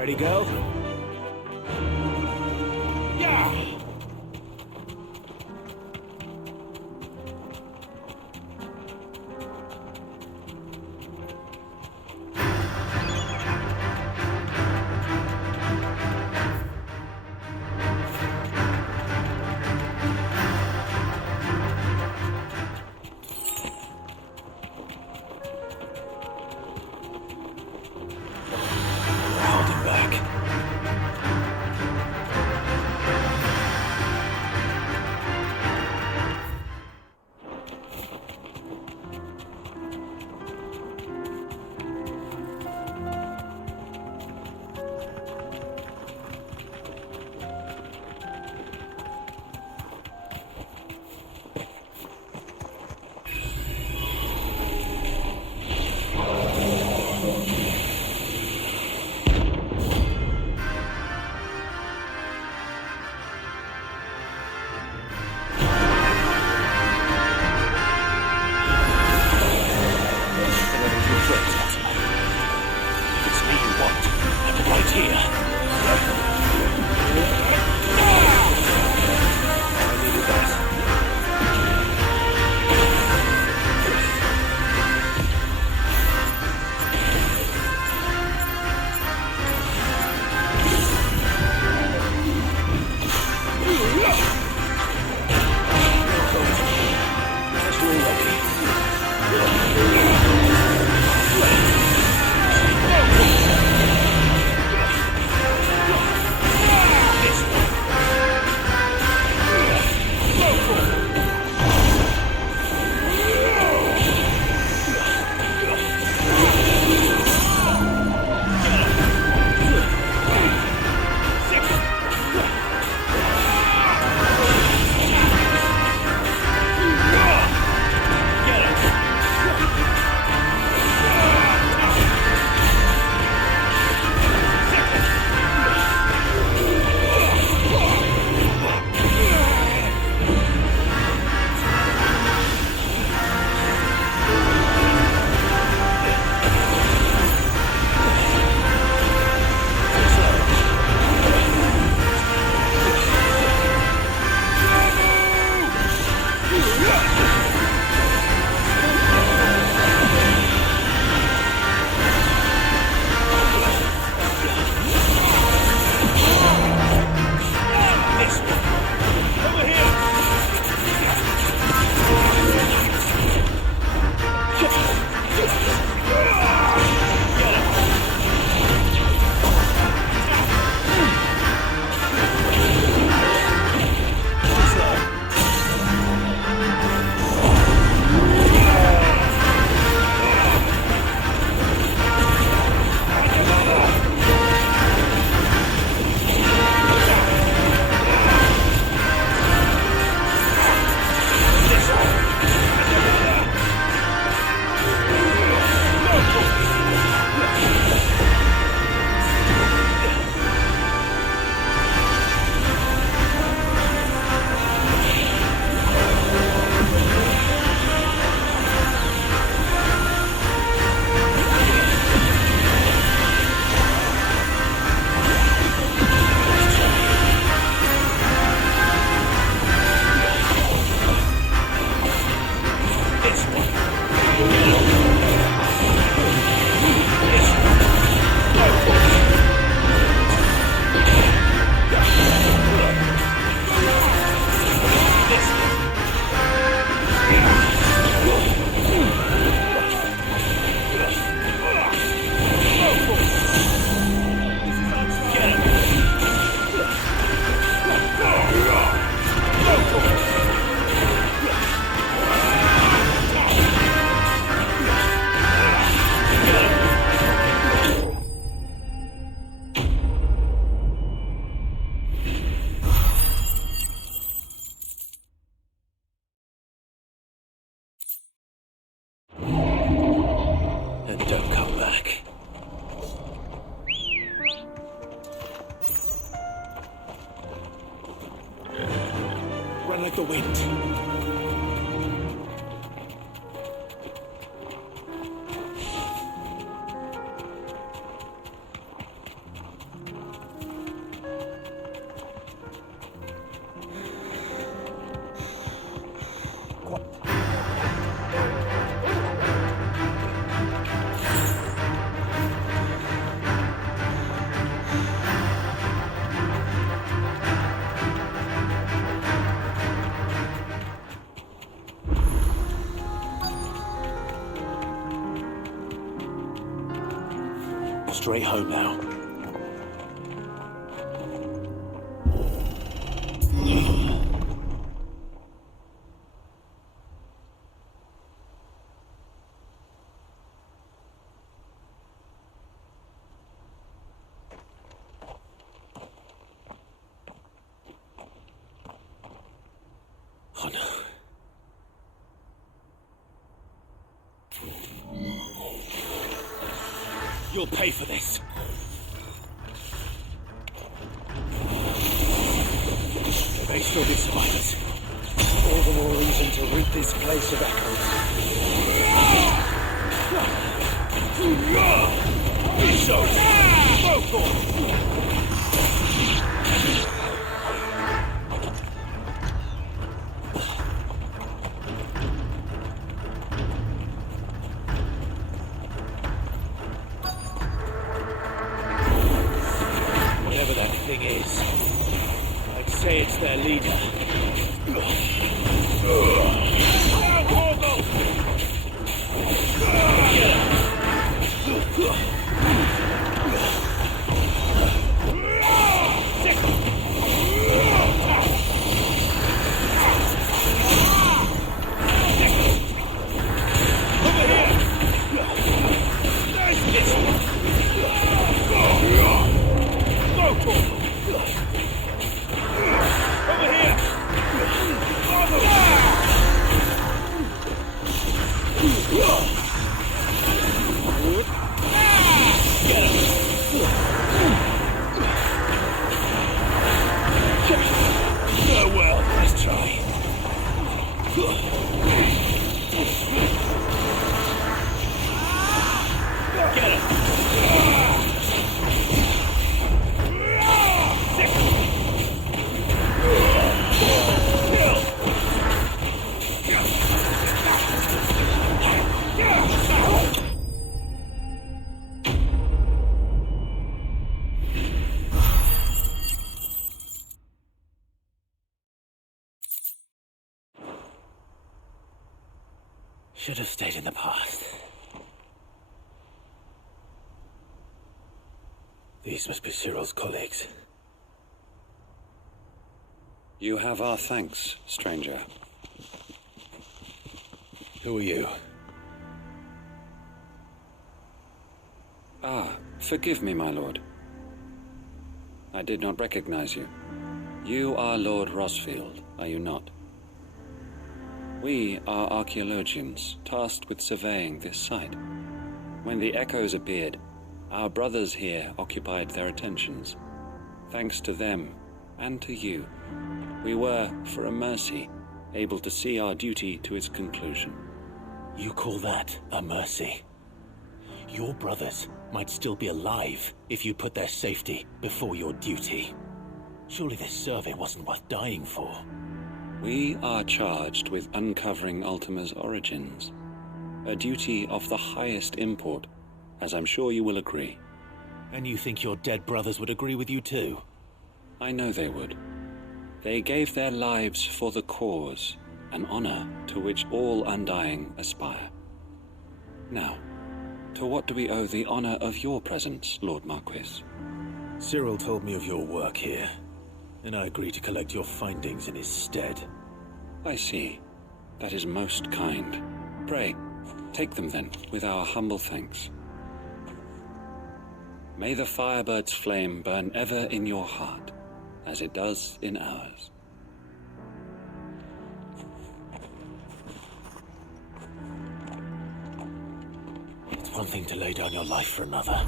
Ready, go? Yeah! like the wind. Straight home now. Oh no. You'll pay for this. They still be spiders. All the more reason to rid this place of echoes. Be so. Whatever that thing is, I'd say it's their leader. Should have stayed in the past. These must be Cyril's colleagues. You have our thanks, stranger. Who are you? Ah, forgive me, my lord. I did not recognize you. You are Lord Rosfield, are you not? We are archaeologians, tasked with surveying this site. When the echoes appeared, our brothers here occupied their attentions. Thanks to them, and to you, we were, for a mercy, able to see our duty to its conclusion. You call that a mercy? Your brothers might still be alive if you put their safety before your duty. Surely this survey wasn't worth dying for. We are charged with uncovering Ultima's origins, a duty of the highest import, as I'm sure you will agree. And you think your dead brothers would agree with you too? I know they would. They gave their lives for the cause, an honor to which all Undying aspire. Now, to what do we owe the honor of your presence, Lord Marquis? Cyril told me of your work here, and I agreed to collect your findings in his stead. I see. That is most kind. Pray, take them then, with our humble thanks. May the Firebird's flame burn ever in your heart, as it does in ours. It's one thing to lay down your life for another,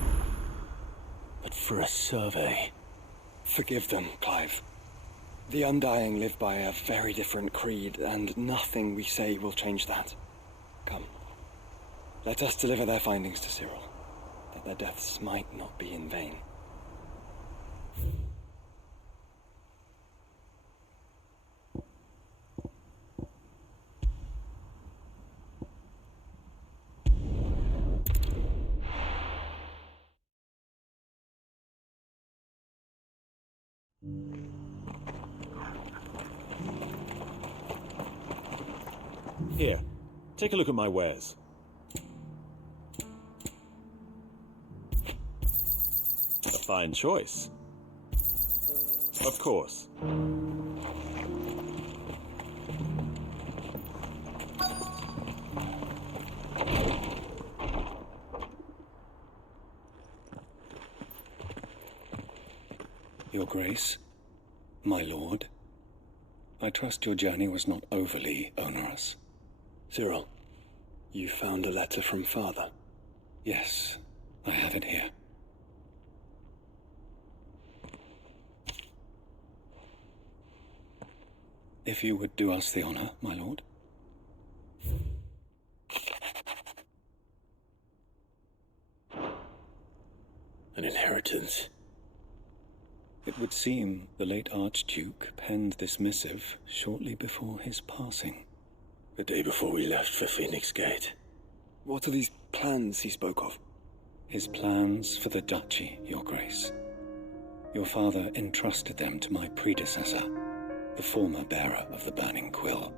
but for a survey... Forgive them, Clive. The Undying live by a very different creed, and nothing we say will change that. Come. Let us deliver their findings to Cyril, that their deaths might not be in vain. Here, take a look at my wares. A fine choice. Of course. Your Grace, my lord, I trust your journey was not overly onerous. Cyril, you found a letter from Father? Yes, I have it here. If you would do us the honor, my lord. An inheritance. It would seem the late Archduke penned this missive shortly before his passing. The day before we left for Phoenix Gate. What are these plans he spoke of? His plans for the duchy, Your Grace. Your father entrusted them to my predecessor, the former bearer of the Burning Quill,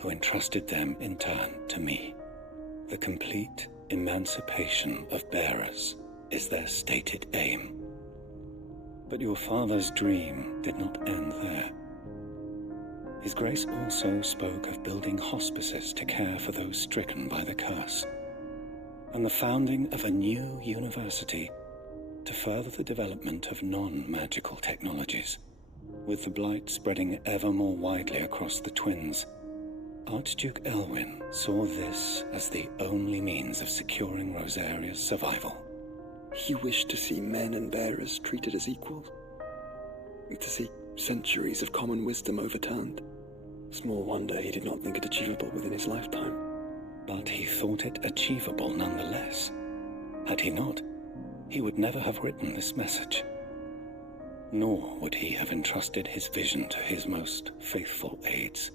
who entrusted them in turn to me. The complete emancipation of bearers is their stated aim. But your father's dream did not end there. His Grace also spoke of building hospices to care for those stricken by the curse, and the founding of a new university to further the development of non-magical technologies. With the blight spreading ever more widely across the twins, Archduke Elwyn saw this as the only means of securing Rosaria's survival. He wished to see men and bearers treated as equals. To see centuries of common wisdom overturned. Small wonder he did not think it achievable within his lifetime. But he thought it achievable nonetheless. Had he not, he would never have written this message. Nor would he have entrusted his vision to his most faithful aides,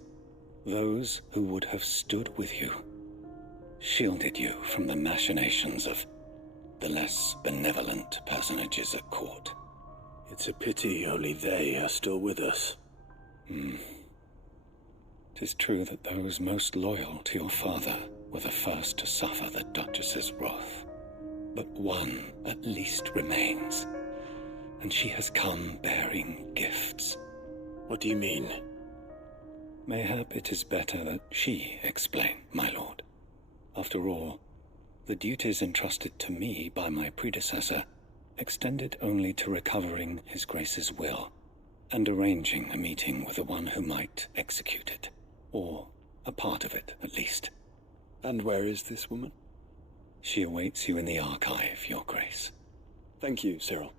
those who would have stood with you, shielded you from the machinations of the less benevolent personages at court. It's a pity only they are still with us. 'Tis true that those most loyal to your father were the first to suffer the Duchess's wrath. But one at least remains, and she has come bearing gifts. What do you mean? Mayhap it is better that she explain, my lord. After all, the duties entrusted to me by my predecessor extended only to recovering His Grace's will and arranging a meeting with the one who might execute it, or a part of it at least. And where is this woman? She awaits you in the archive, Your Grace. Thank you, Cyril.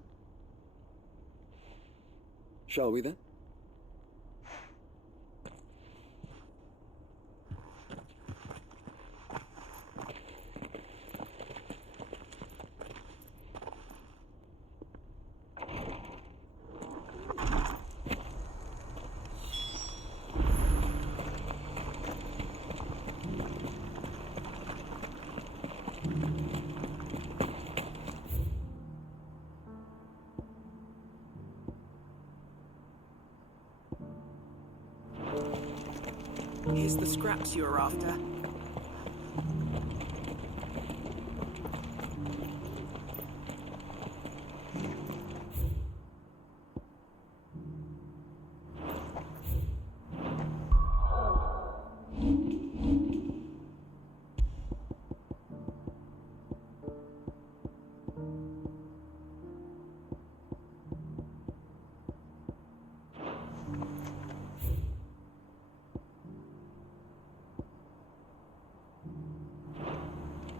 Shall we then? Here's the scraps you were after.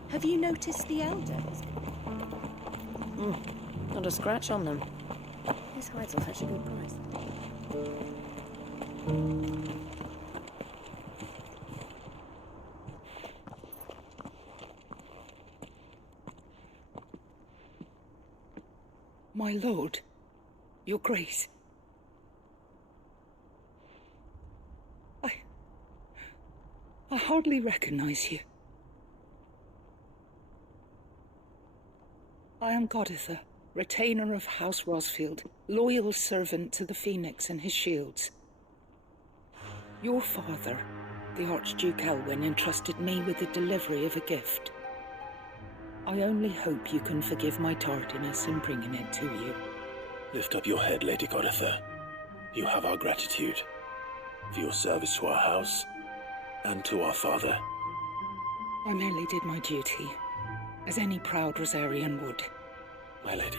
Have you noticed the Elder? Not a scratch on them. His hides are such a good price. My lord, your grace. I hardly recognize you. I am Goditha, retainer of House Rosfield, loyal servant to the Phoenix and his shields. Your father, the Archduke Elwyn, entrusted me with the delivery of a gift. I only hope you can forgive my tardiness in bringing it to you. Lift up your head, Lady Goditha. You have our gratitude for your service to our house and to our father. I merely did my duty, as any proud Rosarian would. My lady,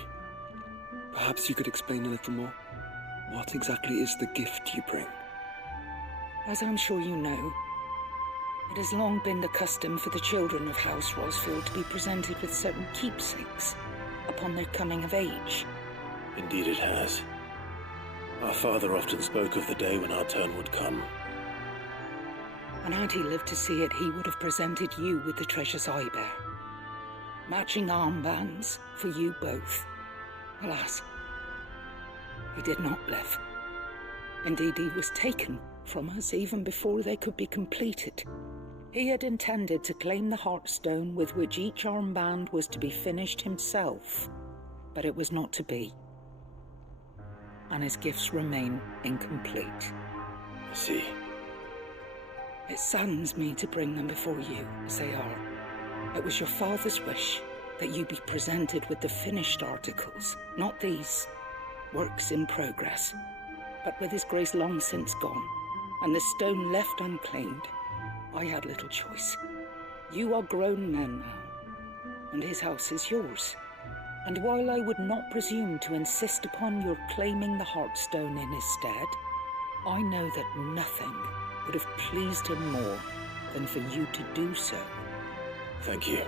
perhaps you could explain a little more? What exactly is the gift you bring? As I'm sure you know, it has long been the custom for the children of House Rosfield to be presented with certain keepsakes upon their coming of age. Indeed it has. Our father often spoke of the day when our turn would come. And had he lived to see it, he would have presented you with the treasures I bear. Matching armbands for you both. Alas, he did not live. Indeed, he was taken from us even before they could be completed. He had intended to claim the Heartstone with which each armband was to be finished himself, but it was not to be. And his gifts remain incomplete. I see. It saddens me to bring them before you, as they are. It was your father's wish that you be presented with the finished articles, not these, works in progress. But with his grace long since gone, and the stone left unclaimed, I had little choice. You are grown men now, and his house is yours. And while I would not presume to insist upon your claiming the Heartstone in his stead, I know that nothing would have pleased him more than for you to do so. Thank you,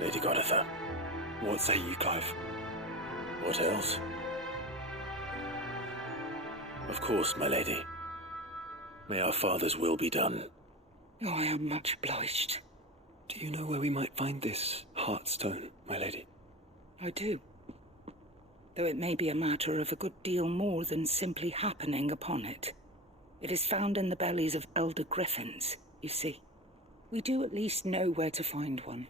Lady Goditha. What say you, Clive? What else? Of course, my lady. May our father's will be done. Oh, I am much obliged. Do you know where we might find this Heartstone, my lady? I do. Though it may be a matter of a good deal more than simply happening upon it. It is found in the bellies of elder griffins, you see. We do at least know where to find one.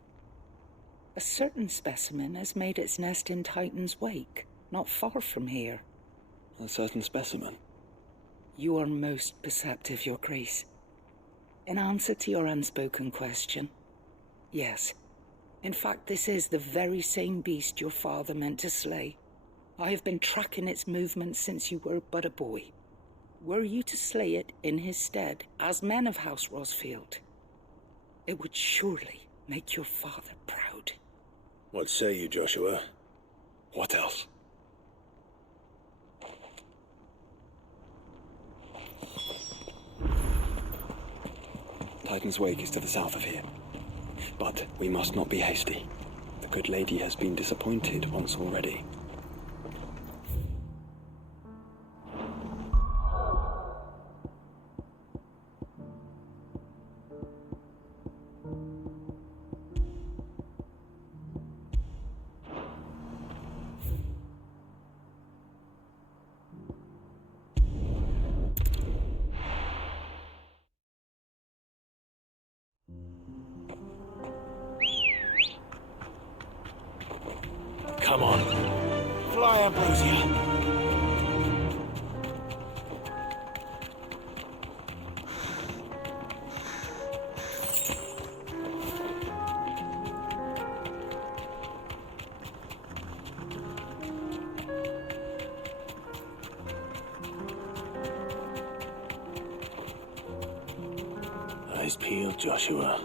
A certain specimen has made its nest in Titan's Wake, not far from here. A certain specimen? You are most perceptive, Your Grace. In answer to your unspoken question, yes. In fact, this is the very same beast your father meant to slay. I have been tracking its movements since you were but a boy. Were you to slay it in his stead, as men of House Rosfield, it would surely make your father proud. What say you, Joshua? What else? Titan's Wake is to the south of here. But we must not be hasty. The good lady has been disappointed once already. Come on. Fly, Ambrosia. Eyes peeled, Joshua.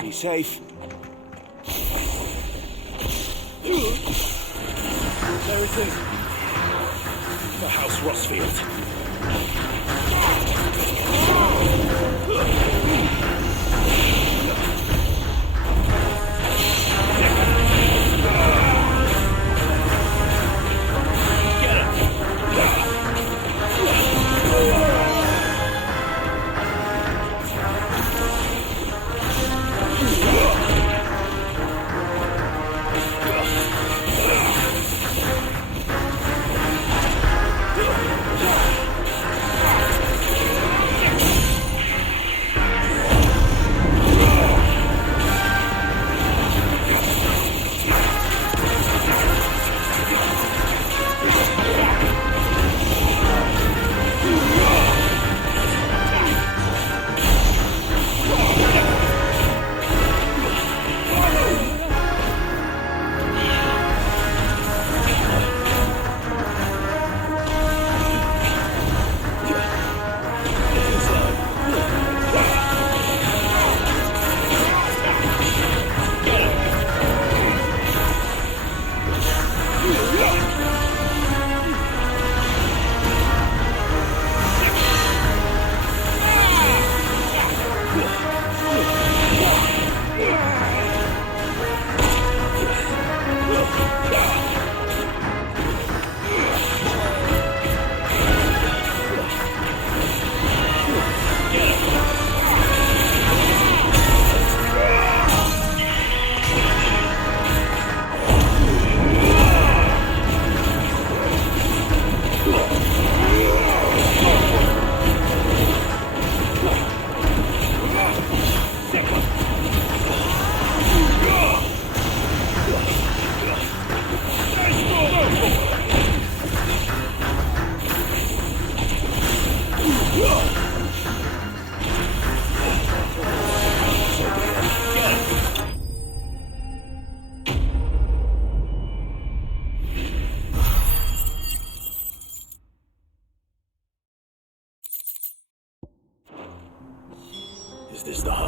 Be safe. There it is. The House Rosfield.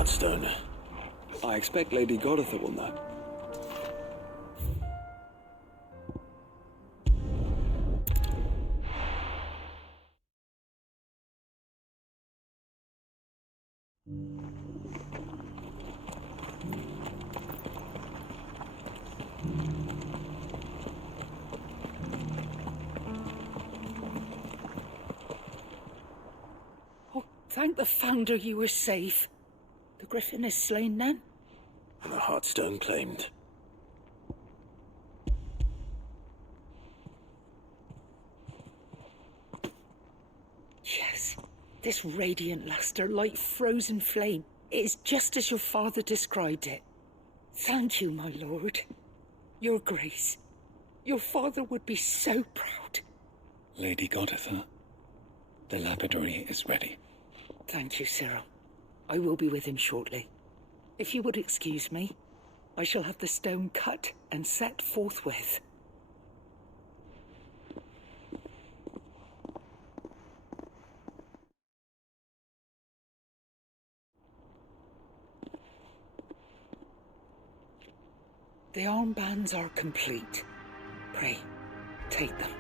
Heartstone? I expect Lady Goditha will know. Oh, thank the Founder you were safe. The Griffin is slain then? And the Heartstone claimed. Yes. This radiant luster, like frozen flame. It is just as your father described it. Thank you, my lord. Your Grace. Your father would be so proud. Lady Goditha, the lapidary is ready. Thank you, Cyril. I will be with him shortly. If you would excuse me, I shall have the stone cut and set forthwith. The armbands are complete. Pray, take them.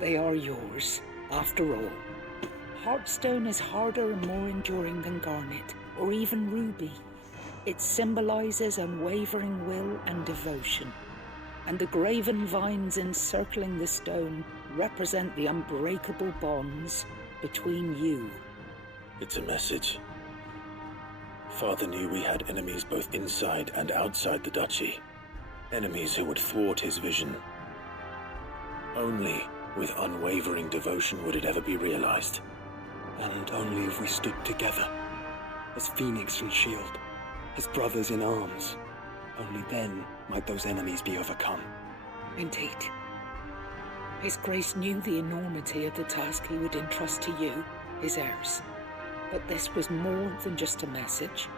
They are yours, after all. Heartstone is harder and more enduring than garnet, or even ruby. It symbolizes unwavering will and devotion, and the graven vines encircling the stone represent the unbreakable bonds between you. It's a message. Father knew we had enemies both inside and outside the duchy. Enemies who would thwart his vision. Only with unwavering devotion would it ever be realized. And only if we stood together, as Phoenix and Shield, as brothers in arms, only then might those enemies be overcome. Indeed. His Grace knew the enormity of the task he would entrust to you, his heirs. But this was more than just a message.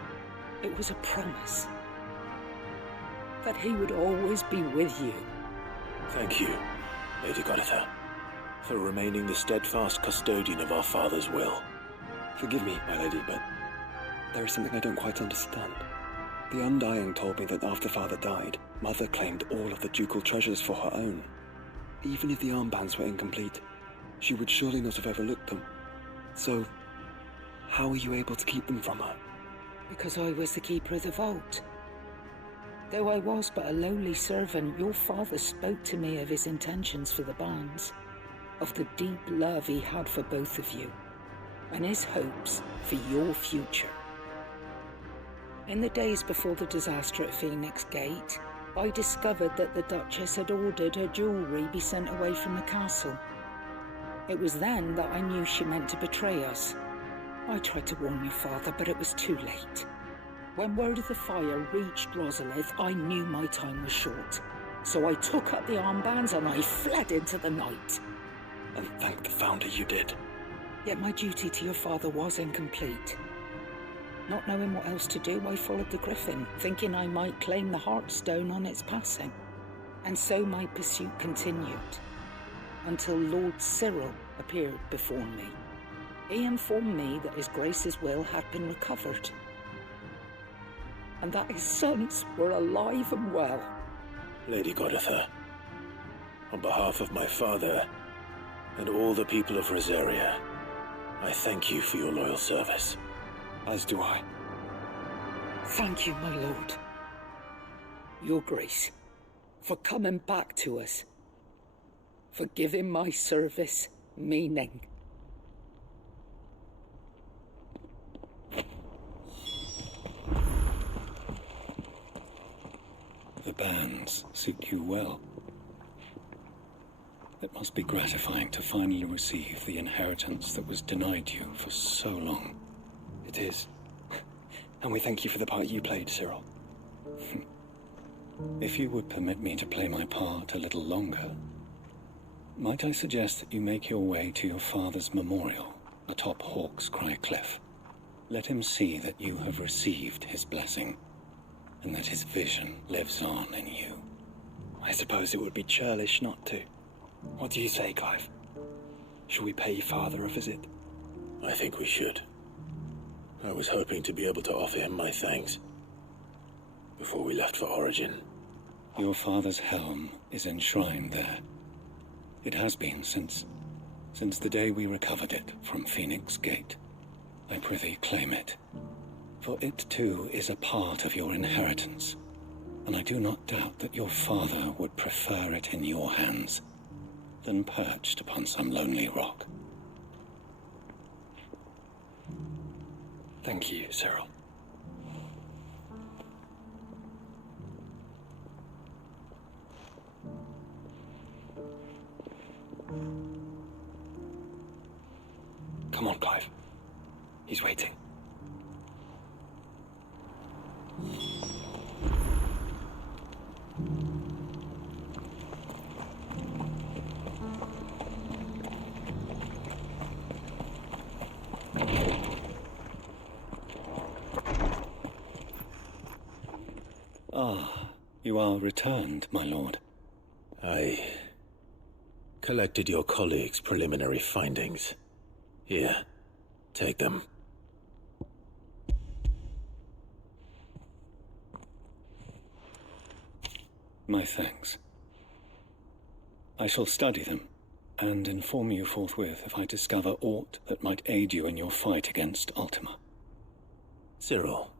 It was a promise. That he would always be with you. Thank you, Lady Goditha, for remaining the steadfast custodian of our father's will. Forgive me, my lady, but there is something I don't quite understand. The Undying told me that after Father died, Mother claimed all of the ducal treasures for her own. Even if the armbands were incomplete, she would surely not have overlooked them. So, how were you able to keep them from her? Because I was the keeper of the vault. Though I was but a lowly servant, your father spoke to me of his intentions for the bands, of the deep love he had for both of you, and his hopes for your future. In the days before the disaster at Phoenix Gate, I discovered that the Duchess had ordered her jewellery be sent away from the castle. It was then that I knew she meant to betray us. I tried to warn your father, but it was too late. When word of the fire reached Rosalith, I knew my time was short. So I took up the armbands and I fled into the night. And thank the Founder you did. Yet my duty to your father was incomplete. Not knowing what else to do, I followed the Griffin, thinking I might claim the Heartstone on its passing. And so my pursuit continued, until Lord Cyril appeared before me. He informed me that his Grace's will had been recovered, and that his sons were alive and well. Lady Goditha, on behalf of my father and all the people of Rosaria, I thank you for your loyal service. As do I. Thank you, my lord. Your Grace, for coming back to us, for giving my service meaning. The bands suit you well. It must be gratifying to finally receive the inheritance that was denied you for so long. It is. And we thank you for the part you played, Cyril. If you would permit me to play my part a little longer, might I suggest that you make your way to your father's memorial atop Hawk's Cry Cliff? Let him see that you have received his blessing, and that his vision lives on in you. I suppose it would be churlish not to. What do you say, Clive? Shall we pay Father a visit? I think we should. I was hoping to be able to offer him my thanks before we left for Origin. Your father's helm is enshrined there. It has been since the day we recovered it from Phoenix Gate. I prithee claim it, for it too is a part of your inheritance, and I do not doubt that your father would prefer it in your hands than perched upon some lonely rock. Thank you, Cyril. Come on, Clive. He's waiting. Ah, you are returned, my lord. I collected your colleagues' preliminary findings. Here, take them. My thanks. I shall study them, and inform you forthwith if I discover aught that might aid you in your fight against Ultima. Cyril,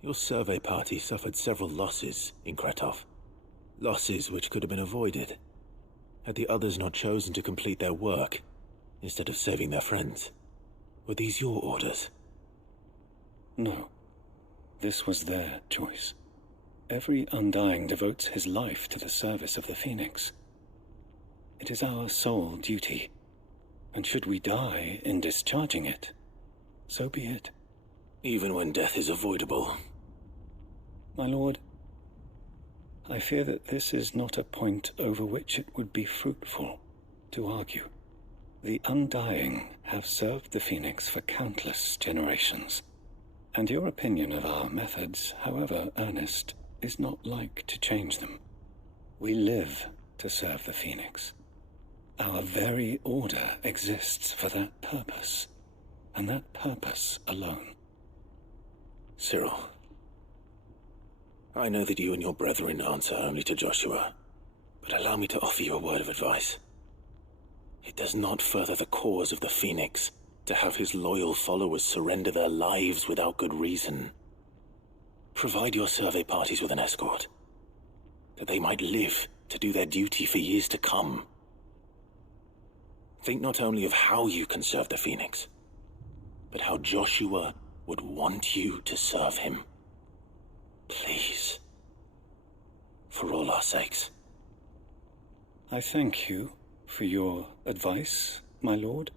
your survey party suffered several losses in Kretov. Losses which could have been avoided, had the others not chosen to complete their work instead of saving their friends. Were these your orders? No. This was their choice. Every Undying devotes his life to the service of the Phoenix. It is our sole duty, and should we die in discharging it, so be it. Even when death is avoidable. My lord, I fear that this is not a point over which it would be fruitful to argue. The Undying have served the Phoenix for countless generations, and your opinion of our methods, however earnest, is not like to change them. We live to serve the Phoenix. Our very order exists for that purpose, and that purpose alone. Cyril, I know that you and your brethren answer only to Joshua, but allow me to offer you a word of advice. It does not further the cause of the Phoenix to have his loyal followers surrender their lives without good reason. Provide your survey parties with an escort, that they might live to do their duty for years to come. Think not only of how you can serve the Phoenix, but how Joshua would want you to serve him. Please. For all our sakes. I thank you for your advice, my lord.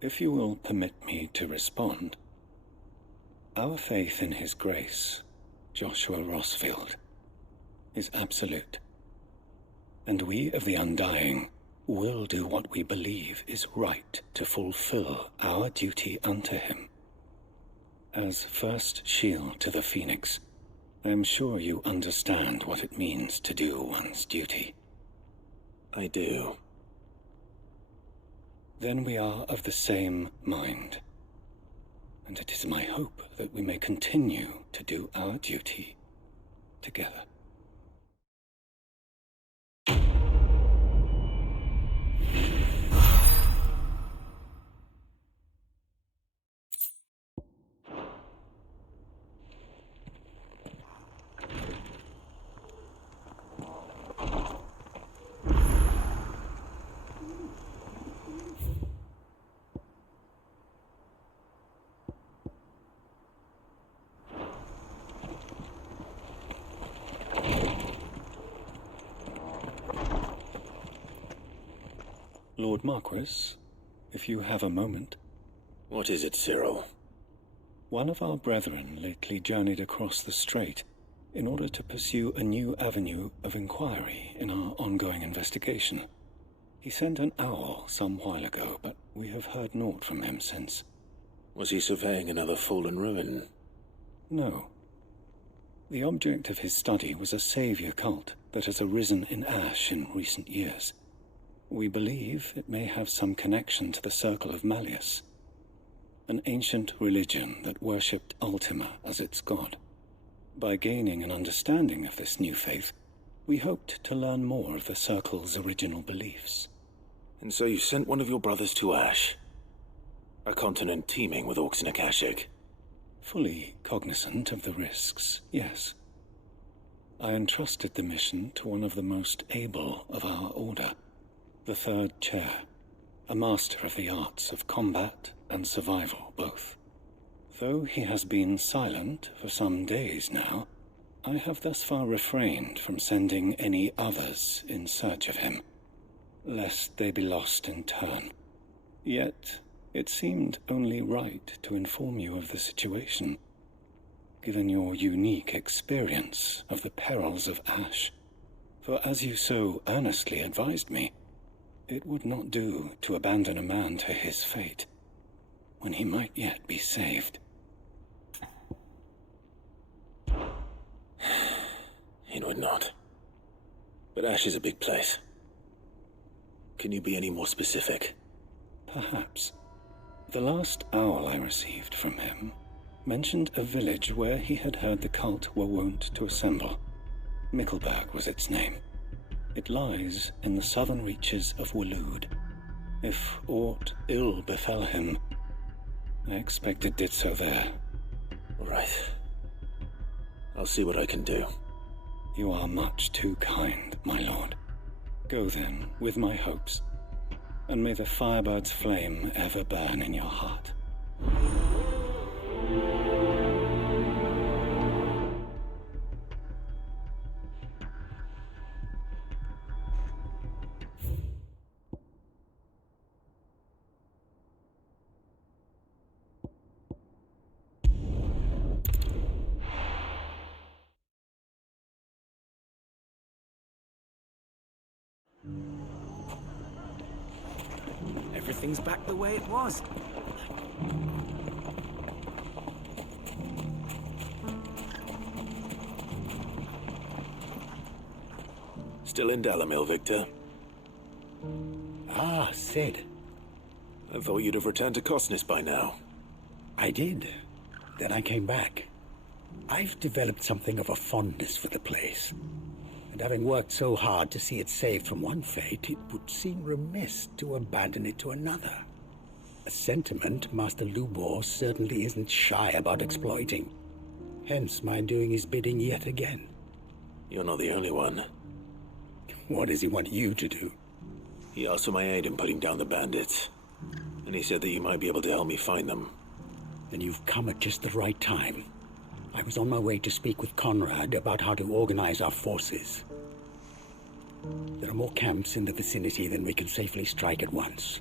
If you will permit me to respond, our faith in his grace, Joshua Rossfield, is absolute, and we of the Undying will do what we believe is right to fulfill our duty unto him. As first shield to the Phoenix, I am sure you understand what it means to do one's duty. I do. Then we are of the same mind, and it is my hope that we may continue to do our duty together. Lord Marquis, if you have a moment. What is it, Cyril? One of our brethren lately journeyed across the strait in order to pursue a new avenue of inquiry in our ongoing investigation. He sent an owl some while ago, but we have heard naught from him since. Was he surveying another fallen ruin? No. The object of his study was a savior cult that has arisen in Ash in recent years. We believe it may have some connection to the Circle of Malleus. an ancient religion that worshipped Ultima as its god. By gaining an understanding of this new faith, we hoped to learn more of the Circle's original beliefs. And so you sent one of your brothers to Ash, a continent teeming with orcs and Akashic. Fully cognizant of the risks, yes. I entrusted the mission to one of the most able of our order, the Third Chair, a master of the arts of combat and survival both. Though he has been silent for some days now, I have thus far refrained from sending any others in search of him, lest they be lost in turn. Yet, it seemed only right to inform you of the situation, given your unique experience of the perils of Ash. For as you so earnestly advised me, it would not do to abandon a man to his fate, when he might yet be saved. It would not. But Ash is a big place. Can you be any more specific? Perhaps. The last owl I received from him mentioned a village where he had heard the cult were wont to assemble. Mickleburg was its name. It lies in the southern reaches of Waloed. If aught ill befell him, I expect it did so there. All right. I'll see what I can do. You are much too kind, my lord. Go then, with my hopes, and may the Firebird's flame ever burn in your heart. Everything's back the way it was. Still in Dhalmekia, Victor? Ah, Sid. I thought you'd have returned to Cosnus by now. I did. Then I came back. I've developed something of a fondness for the place. And having worked so hard to see it saved from one fate, it would seem remiss to abandon it to another. A sentiment Master Lubor certainly isn't shy about exploiting. Hence my doing his bidding yet again. You're not the only one. What does he want you to do? He asked for my aid in putting down the bandits. And he said that you might be able to help me find them. Then you've come at just the right time. I was on my way to speak with Conrad about how to organize our forces. There are more camps in the vicinity than we can safely strike at once.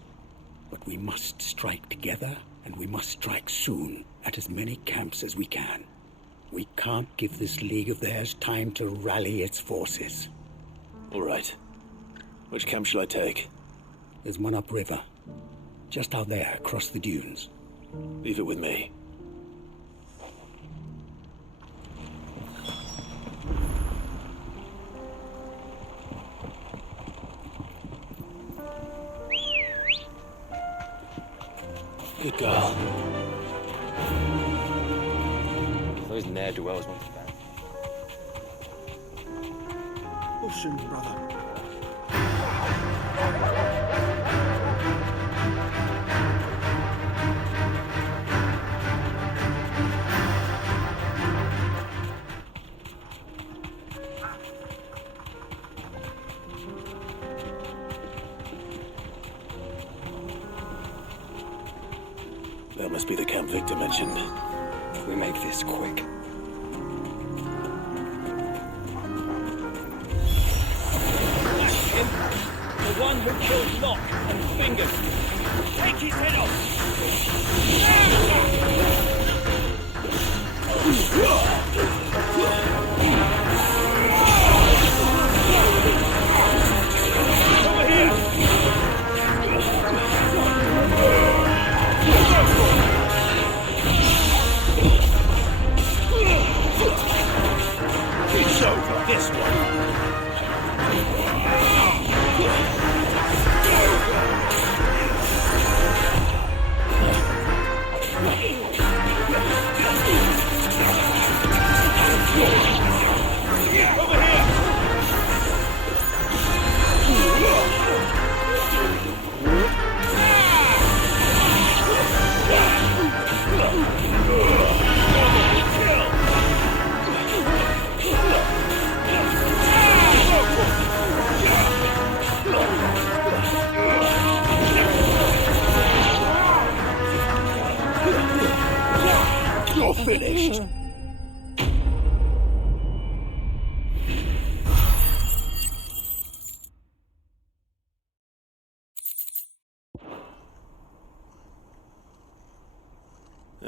But we must strike together, and we must strike soon at as many camps as we can. We can't give this league of theirs time to rally its forces. All right. Which camp shall I take? There's one upriver. Just out there, across the dunes. Leave it with me. Good girl. Those ne'er-do-wells won't be bad. Caution, brother. That must be the camp Victor mentioned. We make this quick. That's him. The one who killed Locke and Fingers. Take his head off! Over here! It's over, this one.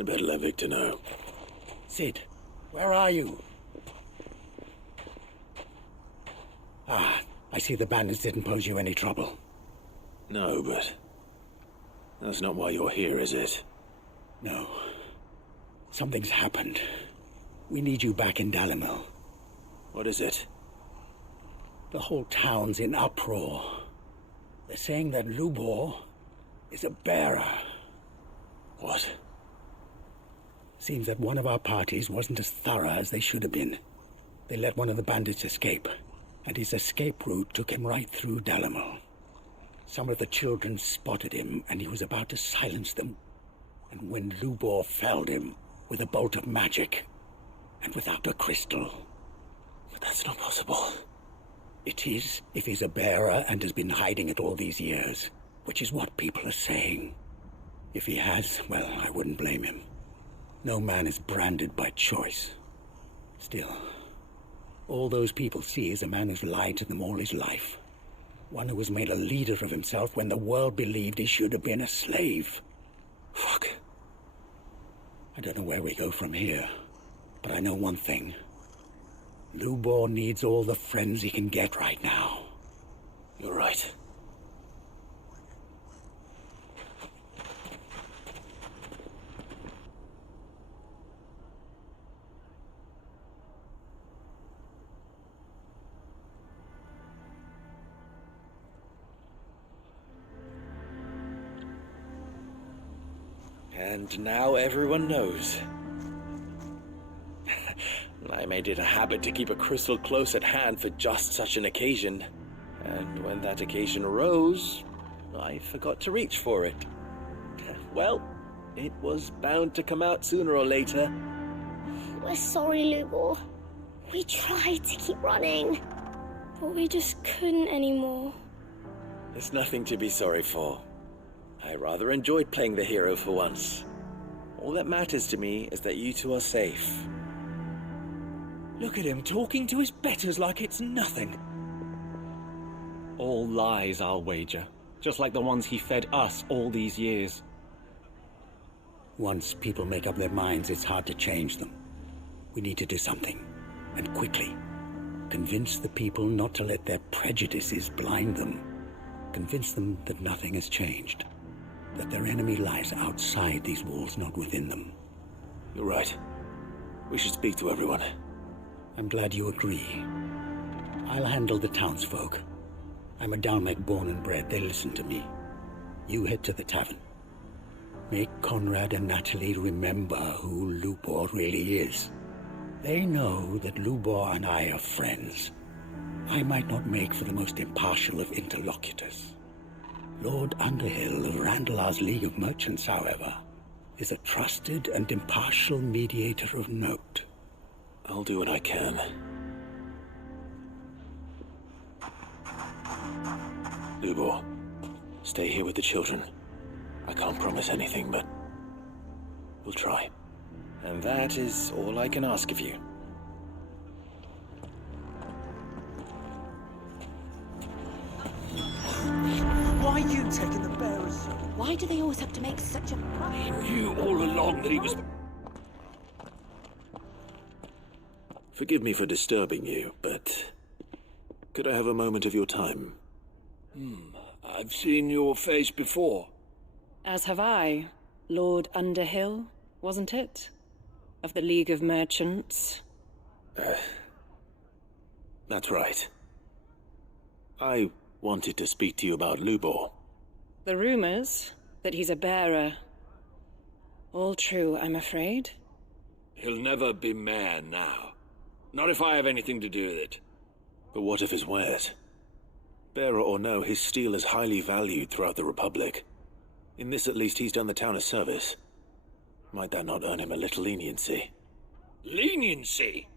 I better let Victor know. Sid, where are you? Ah, I see the bandits didn't pose you any trouble. No, but... that's not why you're here, is it? No. Something's happened. We need you back in Dhalmekia. What is it? The whole town's in uproar. They're saying that Lubor is a bearer. What? Seems that one of our parties wasn't as thorough as they should have been. They let one of the bandits escape, and his escape route took him right through Dhalmekia. Some of the children spotted him, and he was about to silence them. And when Lubor felled him with a bolt of magic, and without a crystal. But that's not possible. It is, if he's a bearer and has been hiding it all these years, which is what people are saying. If he has, well, I wouldn't blame him. No man is branded by choice. Still, all those people see is a man who's lied to them all his life. One who was made a leader of himself when the world believed he should have been a slave. Fuck. I don't know where we go from here, but I know one thing. Lubor needs all the friends he can get right now. You're right. And now everyone knows. I made it a habit to keep a crystal close at hand for just such an occasion. And when that occasion arose, I forgot to reach for it. Well, it was bound to come out sooner or later. We're sorry, Lubor. We tried to keep running, but we just couldn't anymore. There's nothing to be sorry for. I rather enjoyed playing the hero for once. All that matters to me is that you two are safe. Look at him talking to his betters like it's nothing. All lies, I'll wager. Just like the ones he fed us all these years. Once people make up their minds, it's hard to change them. We need to do something, and quickly. Convince the people not to let their prejudices blind them. Convince them that nothing has changed. That their enemy lies outside these walls, not within them. You're right. We should speak to everyone. I'm glad you agree. I'll handle the townsfolk. I'm a Dhalmekia born and bred. They listen to me. You head to the tavern. Make Conrad and Natalie remember who Lubor really is. They know that Lubor and I are friends. I might not make for the most impartial of interlocutors. Lord Underhill of Randalar's League of Merchants, however, is a trusted and impartial mediator of note. I'll do what I can. Lubor, stay here with the children. I can't promise anything, but we'll try. And that is all I can ask of you. Why are you taking the bearers? Why do they always have to make such a fuss? I knew all along that he was... Forgive me for disturbing you, but could I have a moment of your time? I've seen your face before. As have I, Lord Underhill, wasn't it? Of the League of Merchants. That's right. I wanted to speak to you about Lubor. The rumors that he's a bearer. All true, I'm afraid. He'll never be mayor now. Not if I have anything to do with it. But what of his wares? Bearer or no, his steel is highly valued throughout the Republic. In this at least he's done the town a service. Might that not earn him a little leniency? Leniency?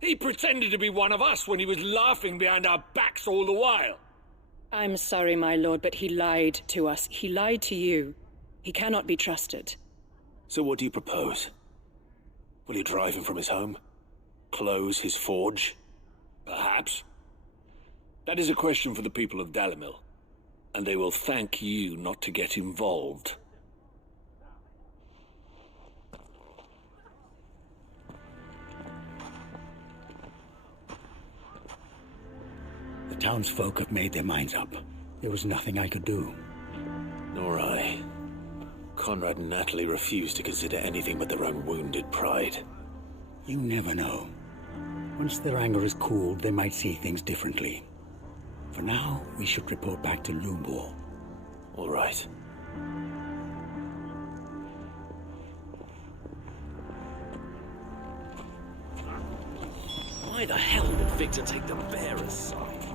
He pretended to be one of us when he was laughing behind our backs all the while. I'm sorry, my lord, but he lied to us. He lied to you. He cannot be trusted. So what do you propose? Will you drive him from his home? Close his forge? Perhaps. That is a question for the people of Dhalmekia, and they will thank you not to get involved. The townsfolk have made their minds up. There was nothing I could do. Nor I. Conrad and Natalie refused to consider anything but their own wounded pride. You never know. Once their anger is cooled, they might see things differently. For now, we should report back to Lubor. All right. Why the hell did Victor take the bearer's side?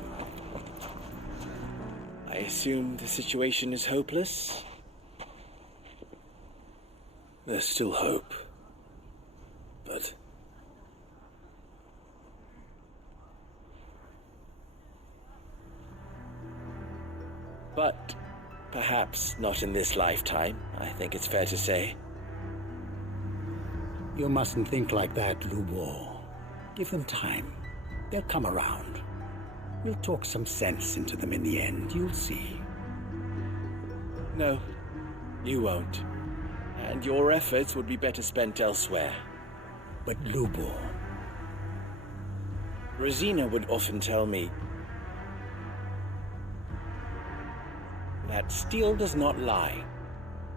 I assume the situation is hopeless? There's still hope. But... But perhaps not in this lifetime, I think it's fair to say. You mustn't think like that, Lubor. Give them time. They'll come around. We'll talk some sense into them in the end, you'll see. No, you won't. And your efforts would be better spent elsewhere. But Lubor... Rosina would often tell me that steel does not lie,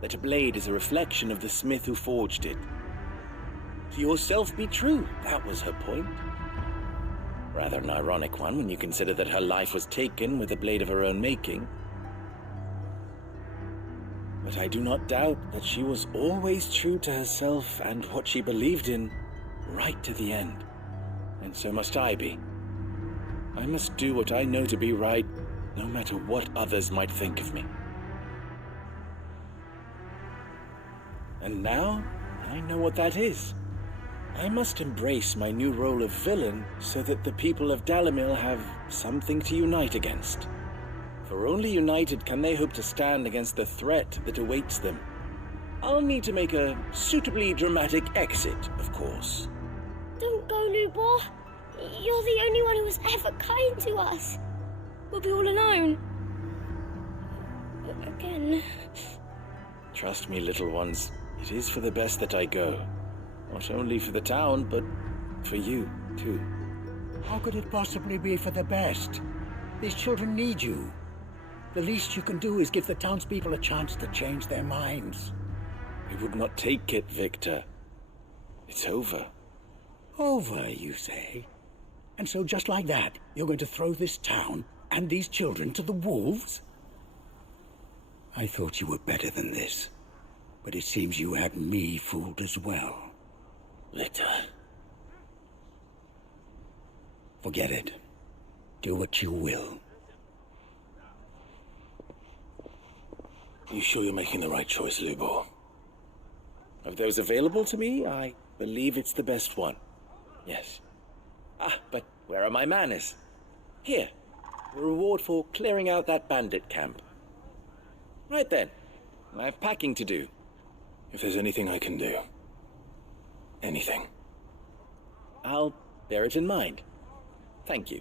that a blade is a reflection of the smith who forged it. To yourself be true, that was her point. Rather an ironic one when you consider that her life was taken with a blade of her own making. But I do not doubt that she was always true to herself and what she believed in, right to the end. And so must I be. I must do what I know to be right, no matter what others might think of me. And now, I know what that is. I must embrace my new role of villain so that the people of Dhalmekia have something to unite against. For only united can they hope to stand against the threat that awaits them. I'll need to make a suitably dramatic exit, of course. Don't go, Lubor. You're the only one who was ever kind to us. We'll be all alone. Again. Trust me, little ones. It is for the best that I go. Not only for the town, but for you, too. How could it possibly be for the best? These children need you. The least you can do is give the townspeople a chance to change their minds. We would not take it, Victor. It's over. Over, you say? And so just like that, you're going to throw this town and these children to the wolves? I thought you were better than this. But it seems you had me fooled as well. Victor. Forget it. Do what you will. You sure you're making the right choice, Lubor? Of those available to me, I believe it's the best one. Yes. But where are my manners? Here. A reward for clearing out that bandit camp. Right then. I have packing to do. If there's anything I can do. Anything. I'll bear it in mind. Thank you.